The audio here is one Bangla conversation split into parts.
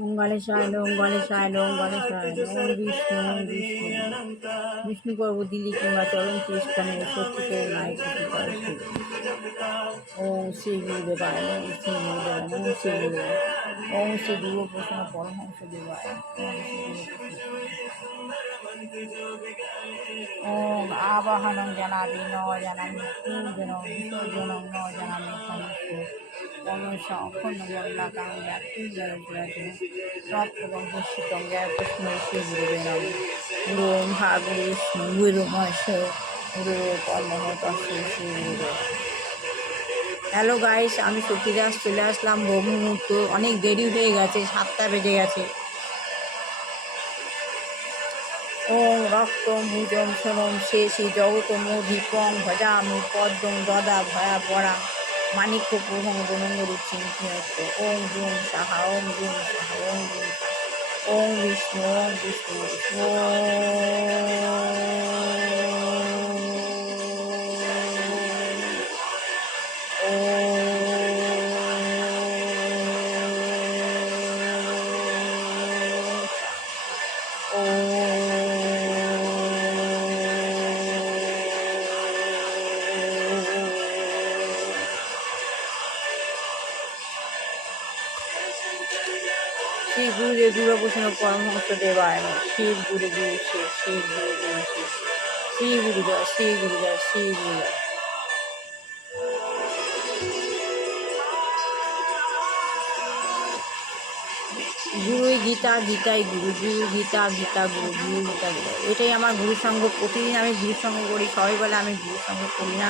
ওম গণেশায় ওম গণেশায় ওম গণেশায় ওম বিষ্ণু বিষ্ণু বিষ্ণু পর্ব দিলি কিংবা চরণ তিষ্ঠানে শত্রুকে নাই ক্ষতি করে ওম শ্রী গুরুদেবায় ওম শ্রী গুরুদেবায় ওম শ্রী গুরুদেব ওম শ্রী গুরুপ্রসন্ন পরমহংস দেবায় ওম আবাহনং জানাবি ন জানামি পূজনং বিসর্জনং ন জানামি সমস্ত পরমেশ অখণ্ড মল্লাকাং ব্যাপ্তি জয় তৎপদং দূষিতং জয় কৃষ্ণ শ্রী গুরুদেব নম গুরু ব্রহ্মা গুরু বিষ্ণু গুরু মহেশ্বর গুরু পরমহ তস্মৈ শ্রী গুরুদেব। হ্যালো গাইস, আমি সতীদাস চলে আসলাম ব্রহ্ম মুহূর্ত, অনেক দেরি হয়ে গেছে, 7টা বেজে গেছে। ওম রক্তম ভুজম সোনম শেষী জগতম দীপং ভজামি পদ্মং দদা ভয়া পড়া মাণিক্য প্রভং বনঙ্গরুচিং ওম জুম সাহা ওম জুম সাহা ওম জুম ওম বিষ্ণু ওম বিষ্ণু শ্রী গুরুদেব দুর্গাপ্রসন্ন পরমহংস দেবায় শিব গুরু গুরু শিব গুরু গুরু শ্রী গুরুদেব শ্রী গুরুদেব শ্রী গুরুদেব। গুরুই গীতা, গীতাই গুরু, গুরু গীতা, গীতা গুরু, গুরু গীতা গীতা, এটাই আমার গুরুসঙ্গ। প্রতিদিন আমি গুরুসঙ্গ করি। সবাই বলে আমি গুরুসঙ্গ করি না,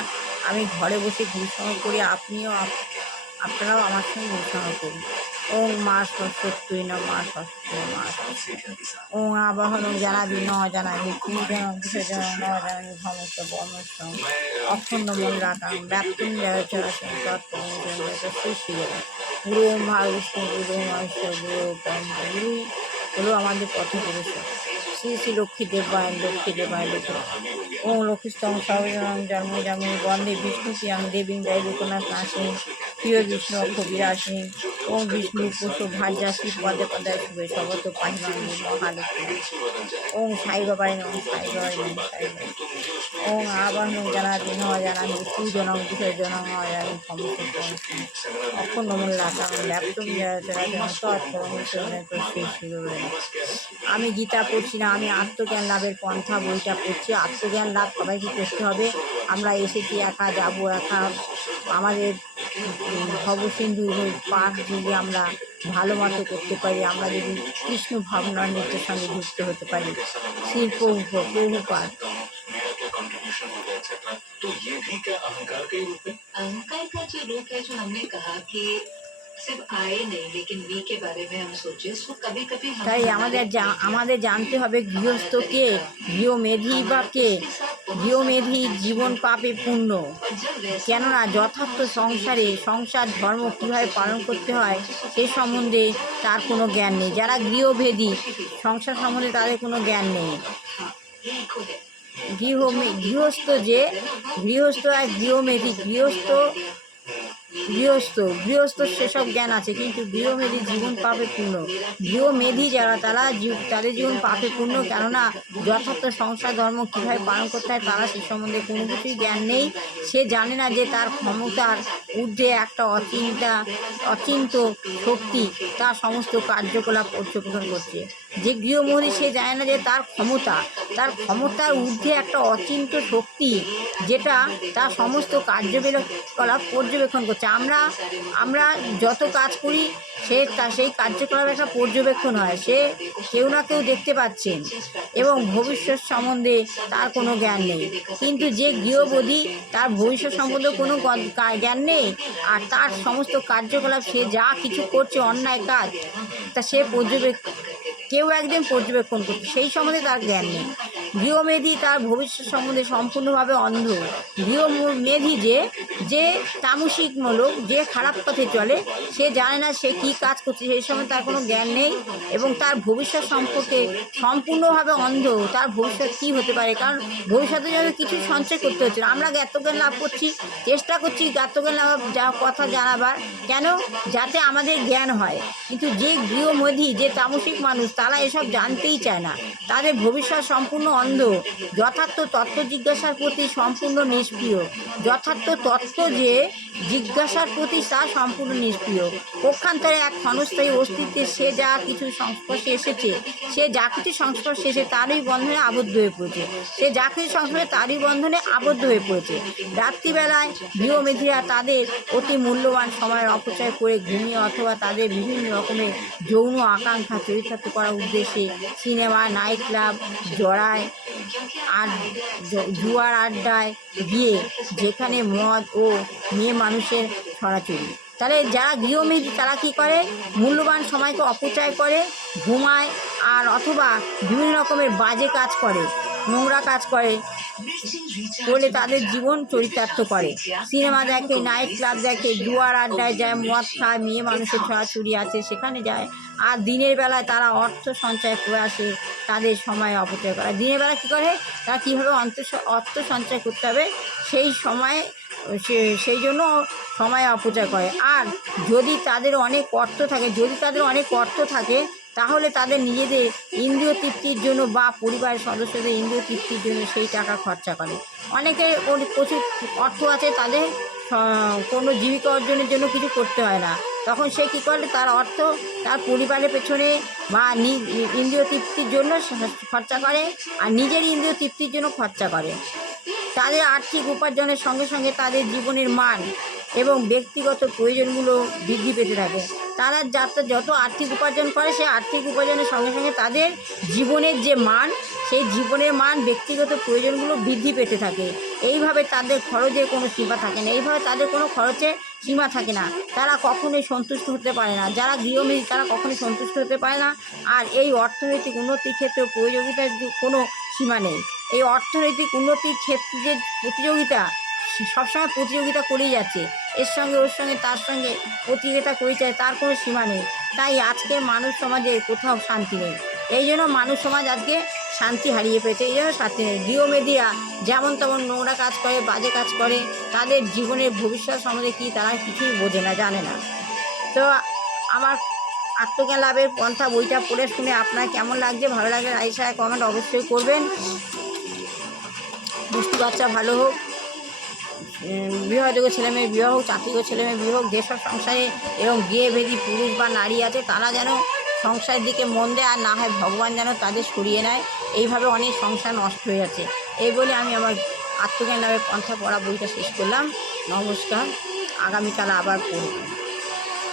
আমি ঘরে বসে গুরুসঙ্গ করি। আপনারাও আমার সঙ্গে গুরুসঙ্গ করুন। ওম মা সরস্বতী না মা সরস্বতী মা ওম আবাহন জানাবি ন জানাবি পূজন বিসর্জন ন জানাবি সমস্ত বর্মস্বং অখণ্ড মল্লাকাং ব্যাপ্তিং জয়চরাচর তৎপরম শ্রী গুরু মা বিষ্ণু গুরু মহেশ্বর গুরু পরম গুরু হলো আমাদের পথপ্রদর্শক। শ্রী শ্রী লক্ষ্মী দেবায় লক্ষ্মী দেবায় লক্ষ্মী ওম লক্ষ্মীস্তং সর্বজনং জন্ম জন্মে বন্দে বিষ্ণু প্রিয়াং দেবীং জয় লোকনাথ নাসিনী প্রিয় বিষ্ণু অক্ষ বিরাসিনী ওম বিষ্ণু পুষ্প ভার্যা শ্রী পদে পদায় শুভে সবত পাহিমাঙ্গি মহালক্ষ্মী ওম সাই বাবায় নম সাই বাবায় নম সাই বাবায় ওম আবাহন জানাবি ন জানাবি পূজনং বিসর্জনং জানাবি সমস্ত অখণ্ড মল্লাকাং ব্যাপ্তং জয়চরাচরং তৎপরম শ্রী শ্রী গুরুদেব। আমি গীতা পড়ছি না, আমি আত্মজ্ঞান লাভের পন্থা বইটা পড়ছি। আত্মজ্ঞান লাভ সবাইকে করতে হবে। আমরা এসেছি একা, যাবো একা। আমাদের ভবসিন্ধু পাঠ যদি আমরা ভালো মতো করতে পারি, আমরা যদি কৃষ্ণ ভাবনার নৃত্যের সঙ্গে যুক্ত হতে পারি। শ্রী প্রভুপাদ अहंकार का जो रूप है, जो हमने कहा कि सिर्फ आए नहीं लेकिन वी के बारे में हम सोचे, उसको कभी कभी তাই আমাদের জানতে হবে গৃহস্থ কে, গৃহমেধি বা কে। গৃহমেধি জীবন পাপে পূর্ণ, কেননা যথার্থ সংসার ধর্ম কীভাবে পালন করতে হয় সে সম্বন্ধে তার কোনো জ্ঞান নেই। যারা গৃহভেদী, সংসার সম্বন্ধে তাদের কোনো জ্ঞান নেই। গৃহস্থ আর গৃহমেধি, গৃহস্থ সেসব জ্ঞান আছে, কিন্তু গৃহমেধি জীবন পাপে পূর্ণ। গৃহমেধি যারা তাদের জীবন পাপে পূর্ণ, কেননা যথার্থ সংসার ধর্ম কীভাবে পালন করতে হয় তারা সে সম্বন্ধে কোনো কিছুই জ্ঞান নেই। সে জানে না যে তার ক্ষমতার ঊর্ধ্বে একটা অচিন্ত শক্তি তার সমস্ত কার্যকলাপ পর্যবেক্ষণ করছে। যে গৃহমেধি সে জানে না যে তার ক্ষমতার ঊর্ধ্বে একটা অচিন্ত শক্তি যেটা তার সমস্ত কার্যকলাপ পর্যবেক্ষণ করছে। আমরা যত কাজ করি সেই কার্যকলাপ একটা পর্যবেক্ষণ হয়, সে কেউ না কেউ দেখতে পাচ্ছেন এবং ভবিষ্যৎ সম্বন্ধে তার কোনো জ্ঞান নেই। কিন্তু যে গৃহবধূ, তার ভবিষ্যৎ সম্বন্ধে কোনো জ্ঞান নেই, আর তার সমস্ত কার্যকলাপ সে যা কিছু করছে অন্যায় কাজ তা সে কেউ একদিন পর্যবেক্ষণ করছে, সেই সম্বন্ধে তার জ্ঞান নেই। গৃহমেধি তার ভবিষ্যৎ সম্বন্ধে সম্পূর্ণভাবে অন্ধ। গৃহমেধি যে তামসিকমূলক, যে খারাপ পথে চলে, সে জানে না সে কী কাজ করছে, সেই সময় তার কোনো জ্ঞান নেই এবং তার ভবিষ্যৎ সম্পর্কে সম্পূর্ণভাবে অন্ধ। তার ভবিষ্যৎ কী হতে পারে, কারণ ভবিষ্যতের জন্য কিছু সঞ্চয় করতে হচ্ছে না। আমরা জ্ঞাতজ্ঞান লাভ করছি, চেষ্টা করছি জ্ঞাতজ্ঞান লাভ কথা জানাবার, কেন? যাতে আমাদের জ্ঞান হয়। কিন্তু যে গৃহমেধি, যে তামসিক মানুষ, তারা এসব জানতেই চায় না। তাদের ভবিষ্যৎ সম্পূর্ণ অন্ধ। যথার্থ তত্ত্ব জিজ্ঞাসার প্রতি সম্পূর্ণ নিষ্ক্রিয়। যথার্থ তত্ত্ব যে জিজ্ঞাসার প্রতি তা সম্পূর্ণ নিষ্ক্রিয়। পক্ষান্তরে এক ক্ষণস্থায়ী অস্তিত্বে সে যা কিছু সংস্পর্শে এসেছে, সে যা কিছু সংস্পর্শে এসে তারই বন্ধনে আবদ্ধ হয়ে পড়েছে। সে যা কিছু সংস্পর্শে তারই বন্ধনে আবদ্ধ হয়ে পড়েছে। রাত্রিবেলায় গৃহমেধিরা তাদের অতি মূল্যবান সময়ের অপচয় করে ঘুমিয়ে অথবা তাদের বিভিন্ন রকমের যৌন আকাঙ্ক্ষা চরিতার্থ করার উদ্দেশ্যে সিনেমা, নাইট ক্লাব, জড়ায় জুয়ার আড্ডায় গিয়ে, যেখানে মদ ও মেয়ে মানুষের ছড়াছড়ি। তাহলে যারা গৃহমেধি তারা কী করে? মূল্যবান সময়কে অপচয় করে, ঘুমায়, আর অথবা বিভিন্ন রকমের বাজে কাজ করে, নোংরা কাজ করে, বলে তাদের জীবন চরিতার্থ করে। সিনেমা দেখে, নাইট ক্লাব দেখে, জুয়ার আড্ডায় যায়, মদ খায়, মেয়ে মানুষের ছড়াছড়ি আছে সেখানে যায়। আর দিনের বেলায় তারা অর্থ সঞ্চয় প্রয়াসে তাদের সময় অপচয় করে। দিনের বেলা কী করে? তারা কীভাবে অর্থ সঞ্চয় করতে হবে সেই সময়, সেই জন্য সময় অপচয় করে। আর যদি তাদের অনেক অর্থ থাকে তাহলে তাদের নিজেদের ইন্দ্রিয় তৃপ্তির জন্য বা পরিবারের সদস্যদের ইন্দ্রিয় তৃপ্তির জন্য সেই টাকা খরচা করে। অনেকের প্রচুর অর্থ আছে, তাদের কোনো জীবিকা অর্জনের জন্য কিছু করতে হয় না, তখন সে কী করে? তার অর্থ তার পরিবারের পেছনে বা ইন্দ্রিয় তৃপ্তির জন্য খরচা করে, আর নিজের ইন্দ্রিয় তৃপ্তির জন্য খরচা করে। তাদের আর্থিক উপার্জনের সঙ্গে সঙ্গে তাদের জীবনের মান এবং ব্যক্তিগত প্রয়োজনগুলো বৃদ্ধি পেতে থাকে। তারা যত আর্থিক উপার্জন করে, সেই আর্থিক উপার্জনের সঙ্গে সঙ্গে তাদের জীবনের যে মান, সেই জীবনের মান, ব্যক্তিগত প্রয়োজনগুলো বৃদ্ধি পেতে থাকে। এইভাবে তাদের খরচের কোনো সীমা থাকে না। এইভাবে তাদের কোনো খরচের সীমা থাকে না। তারা কখনোই সন্তুষ্ট হতে পারে না। যারা গৃহমেধি তারা কখনোই সন্তুষ্ট হতে পারে না। আর এই অর্থনৈতিক উন্নতির ক্ষেত্রে প্রতিযোগিতার কোনো সীমা নেই। এই অর্থনৈতিক উন্নতির ক্ষেত্রে যে প্রতিযোগিতা, সবসময় প্রতিযোগিতা করেই যাচ্ছে, এর সঙ্গে ওর সঙ্গে তার সঙ্গে প্রতিযোগিতা করে যায়, তার কোনো সীমা নেই। তাই আজকে মানব সমাজে কোথাও শান্তি নেই। এই জন্য মানব সমাজ আজকে শান্তি হারিয়ে পেয়েছে, এই জন্য শান্তি নেই। গৃহমেধিরা যেমন তেমন নোংরা কাজ করে, বাজে কাজ করে, তাদের জীবনের ভবিষ্যৎ সম্বন্ধে কী তারা কিছুই বোঝে না, জানে না। তো আমার আত্মজ্ঞান লাভের পন্থা বইটা পড়ে শুনে আপনার কেমন লাগছে? ভালো লাগলে রাইসায় কমেন্ট অবশ্যই করবেন। দুষ্টু বাচ্চা ভালো হোক, বিবাহযোগ্য ছেলেমেয়ে বিবাহ হোক, চাকরিযোগ্য ছেলেমেয়ে বিবাহ হোক, যেসব সংসারে এবং গৃহভেদী পুরুষ বা নারী আছে তারা যেন সংসারের দিকে মন দেয়, আর না হয় ভগবান যেন তাদের সরিয়ে নেয়। এইভাবে অনেক সংসার নষ্ট হয়ে যাচ্ছে। এই বলে আমি আমার আত্মজ্ঞান লাভের পন্থা পড়া বইটা শেষ করলাম। নমস্কার, আগামীকাল আবার পড়ব।